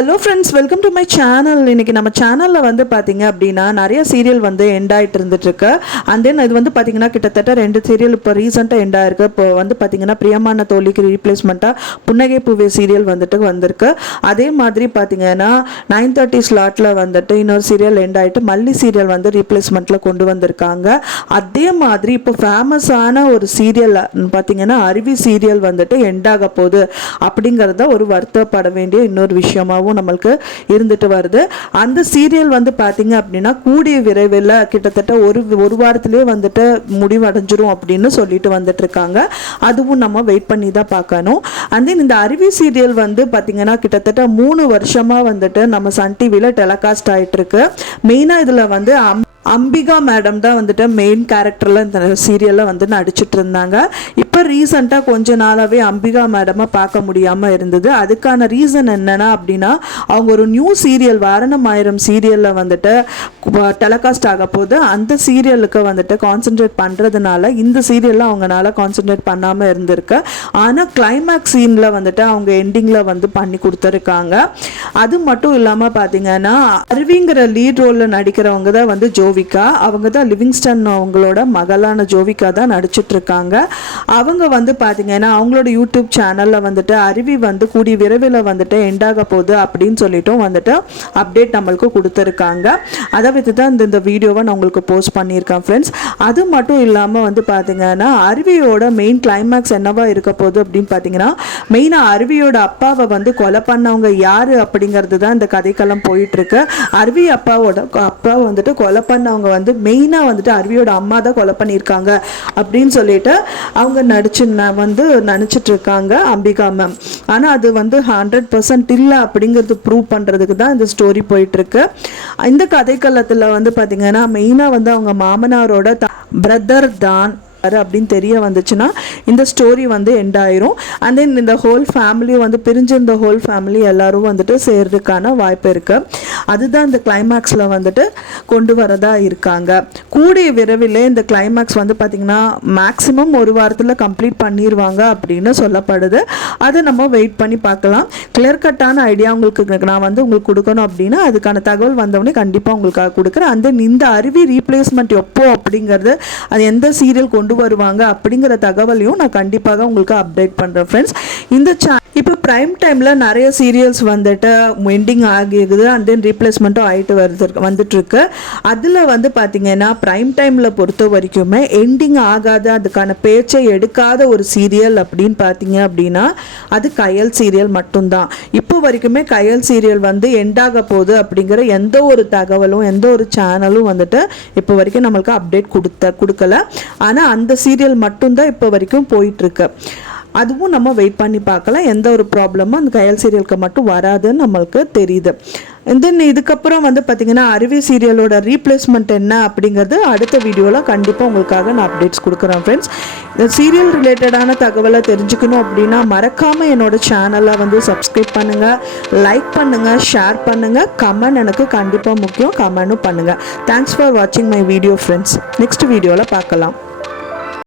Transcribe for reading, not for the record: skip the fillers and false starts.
Hello friends, welcome to my channel. இன்றைக்கி நம்ம சேனலில் வந்து பார்த்திங்க அப்படின்னா நிறைய சீரியல் வந்து எண்ட் ஆகிட்டு இருந்துட்டுருக்கு. அண்ட் தென் இது வந்து பார்த்திங்கன்னா கிட்டத்தட்ட 2 சீரியல் இப்போ ரீசெண்டாக எண்ட் ஆயிருக்கு. இப்போ வந்து பார்த்திங்கன்னா பிரியமான தோழிக்கு ரீப்ளேஸ்மெண்ட்டாக புன்னகை பூவே சீரியல் வந்திருக்கு. அதே மாதிரி பார்த்திங்கன்னா 9:30 ஸ்லாட்டில் வந்துட்டு இன்னொரு சீரியல் எண்ட் ஆகிட்டு மல்லி சீரியல் வந்து ரீப்ளேஸ்மெண்ட்டில் கொண்டு வந்திருக்காங்க. அதே மாதிரி இப்போ ஃபேமஸான ஒரு சீரியல் பார்த்திங்கன்னா அருவி சீரியல் வந்துட்டு எண்ட் ஆக போகுது அப்படிங்கிறத ஒரு வருத்தப்பட வேண்டிய இன்னொரு விஷயமாகவும் நம்மளுக்கு இருந்துட்டு வருது. அந்த சீரியல் வந்து பார்த்தீங்க அப்படின்னா கூடிய விரைவில் கிட்டத்தட்ட ஒரு வாரத்திலே வந்துட்டு முடிவடைஞ்சிரும் அப்படின்னு சொல்லிட்டு வந்துட்டு இருக்காங்க. அதுவும் நம்ம வெயிட் பண்ணி தான் பார்க்கணும். அண்ட் தென் இந்த அருவி சீரியல் வந்து பார்த்தீங்கன்னா கிட்டத்தட்ட 3 வருஷமாக வந்துட்டு நம்ம சன் டிவியில் டெலிகாஸ்ட் ஆகிட்டு இருக்கு. மெயினாக இதில் வந்து அம்பிகா மேடம் தான் வந்துட்டு மெயின் கேரக்டரில் இந்த சீரியலில் வந்து நடிச்சிட்டு இருந்தாங்க. இப்போ ரீசெண்டாக கொஞ்ச நாளாகவே அம்பிகா மேடமை பார்க்க முடியாமல் இருந்தது. அதுக்கான ரீசன் என்னென்னா அப்படின்னா அவங்க ஒரு நியூ சீரியல் வாரணம் ஆயிரம் சீரியலில் வந்துட்டு டெலிகாஸ்ட் ஆக போது அந்த சீரியலுக்கு வந்துட்டு கான்சென்ட்ரேட் பண்ணுறதுனால இந்த சீரியலில் அவங்களால கான்சென்ட்ரேட் பண்ணாமல் இருந்திருக்கு. ஆனால் கிளைமேக்ஸ் சீனில் வந்துட்டு அவங்க எண்டிங்கில் வந்து பண்ணி கொடுத்துருக்காங்க. அது மட்டும் இல்லாமல் பார்த்தீங்கன்னா அருவிங்கிற லீட் ரோலில் நடிக்கிறவங்க தான் வந்து ஜோவிகா. அவங்க தான் லிவிங்ஸ்டன் அவங்களோட மகளான ஜோவிகா தான் நடிச்சிட்டு இருக்காங்க. அவங்க வந்து பார்த்தீங்கன்னா அவங்களோட யூடியூப் சேனலில் வந்துட்டு அருவி வந்து கூடிய விரைவில் வந்துட்டு எண்டாக போகுது அப்படின்னு சொல்லிட்டும் வந்துட்டு அப்டேட் நம்மளுக்கு கொடுத்துருக்காங்க. அதை வச்சு தான் இந்த வீடியோவை நான் உங்களுக்கு போஸ்ட் பண்ணியிருக்கேன் ஃப்ரெண்ட்ஸ். அது மட்டும் இல்லாமல் வந்து பார்த்தீங்கன்னா அருவியோட மெயின் கிளைமேக்ஸ் என்னவா இருக்க போகுது அப்படின்னு பார்த்தீங்கன்னா மெயினாக அருவியோட அப்பாவை வந்து கொலை பண்ணவங்க யார் அப்படிங்கிறது தான் இந்த கதைக்கெல்லாம் போயிட்டுருக்கு. அருவி அப்பா வந்துட்டு கொலை பண்ணவங்க வந்து மெயினாக வந்துட்டு அருவியோட அம்மா தான் கொலை பண்ணியிருக்காங்க அப்படின்னு சொல்லிட்டு அவங்க நினச்சிட்டு இருக்காங்க அம்பிகா மேம். ஆனால் அது வந்து 100% இல்லை அப்படிங்கிறது ப்ரூவ் பண்ணுறதுக்கு தான் இந்த ஸ்டோரி போயிட்டுருக்கு. இந்த கதைக்களத்தில் வந்து பார்த்திங்கன்னா மெயினாக வந்து அவங்க மாமனாரோட பிரதர் தான் அப்படின்னு தெரிய வந்துச்சுன்னா இந்த ஸ்டோரி வந்து எண்ட் ஆயிரும். அண்ட் தென் இந்த ஹோல் ஃபேமிலி வந்து பிரிஞ்சிருந்த ஹோல் ஃபேமிலி எல்லாரும் வந்துட்டு சேர்றதுக்கான வாய்ப்பு இருக்கு. அதுதான் இந்த கிளைமேக்ஸில் வந்துட்டு கொண்டு வரதா இருக்காங்க. கூடிய விரைவில் இந்த கிளைமேக்ஸ் வந்து பார்த்திங்கன்னா மேக்ஸிமம் ஒரு வாரத்தில் கம்ப்ளீட் பண்ணிடுவாங்க அப்படின்னு சொல்லப்படுது. அதை நம்ம வெயிட் பண்ணி பார்க்கலாம். கிளியர் கட்டான ஐடியா உங்களுக்கு நான் வந்து உங்களுக்கு கொடுக்கணும் அப்படின்னா அதுக்கான தகவல் வந்தவொடனே கண்டிப்பாக உங்களுக்காக கொடுக்குறேன். அந்த இந்த அருவி ரீப்ளேஸ்மெண்ட் எப்போ அப்படிங்கிறது அது எந்த சீரியல் கொண்டு வருவாங்க அப்படிங்கிற தகவலையும் நான் கண்டிப்பாக உங்களுக்கு அப்டேட் பண்ணுறேன் ஃப்ரெண்ட்ஸ். இந்த இப்போ ப்ரைம் டைமில் நிறைய சீரியல்ஸ் வந்துட்டு எண்டிங் ஆகிடுது அண்ட் தென் ரீப்ளேஸ்மெண்ட்டும் ஆகிட்டு வந்துட்டுருக்கு. அதில் வந்து பார்த்திங்கன்னா ப்ரைம் டைமில் பொறுத்த வரைக்குமே எண்டிங் ஆகாத அதுக்கான பேச்சை எடுக்காத ஒரு சீரியல் அப்படின்னு பார்த்தீங்க அப்படின்னா அது கயல் சீரியல் மட்டும்தான். இப்போ வரைக்குமே கயல் சீரியல் வந்து எண்டாக போகுது அப்படிங்கிற எந்த ஒரு தகவலும் எந்த ஒரு சேனலும் வந்துட்டு இப்போ வரைக்கும் நம்மளுக்கு அப்டேட் கொடுக்கல. ஆனால் அந்த சீரியல் மட்டும்தான் இப்போ வரைக்கும் போயிட்டுருக்கு. அதுவும் நம்ம வெயிட் பண்ணி பார்க்கலாம். எந்த ஒரு ப்ராப்ளமும் அந்த கயல் சீரியலுக்கு மட்டும் வராதுன்னு நம்மளுக்கு தெரியுது. தென் இதுக்கப்புறம் வந்து பார்த்திங்கன்னா அருவி சீரியலோட ரீப்ளேஸ்மெண்ட் என்ன அப்படிங்கிறது அடுத்த வீடியோவில் கண்டிப்பாக உங்களுக்காக நான் அப்டேட்ஸ் கொடுக்குறேன் ஃப்ரெண்ட்ஸ். இந்த சீரியல் ரிலேட்டடான தகவலை தெரிஞ்சுக்கணும் அப்படின்னா மறக்காமல் என்னோடய சேனலை வந்து சப்ஸ்கிரைப் பண்ணுங்கள், லைக் பண்ணுங்கள், ஷேர் பண்ணுங்கள். கமெண்ட் எனக்கு கண்டிப்பாக முக்கியம். கமெண்ட்டும் பண்ணுங்கள். தேங்க்ஸ் ஃபார் வாட்சிங் மை வீடியோ ஃப்ரெண்ட்ஸ். நெக்ஸ்ட் வீடியோவில் பார்க்கலாம்.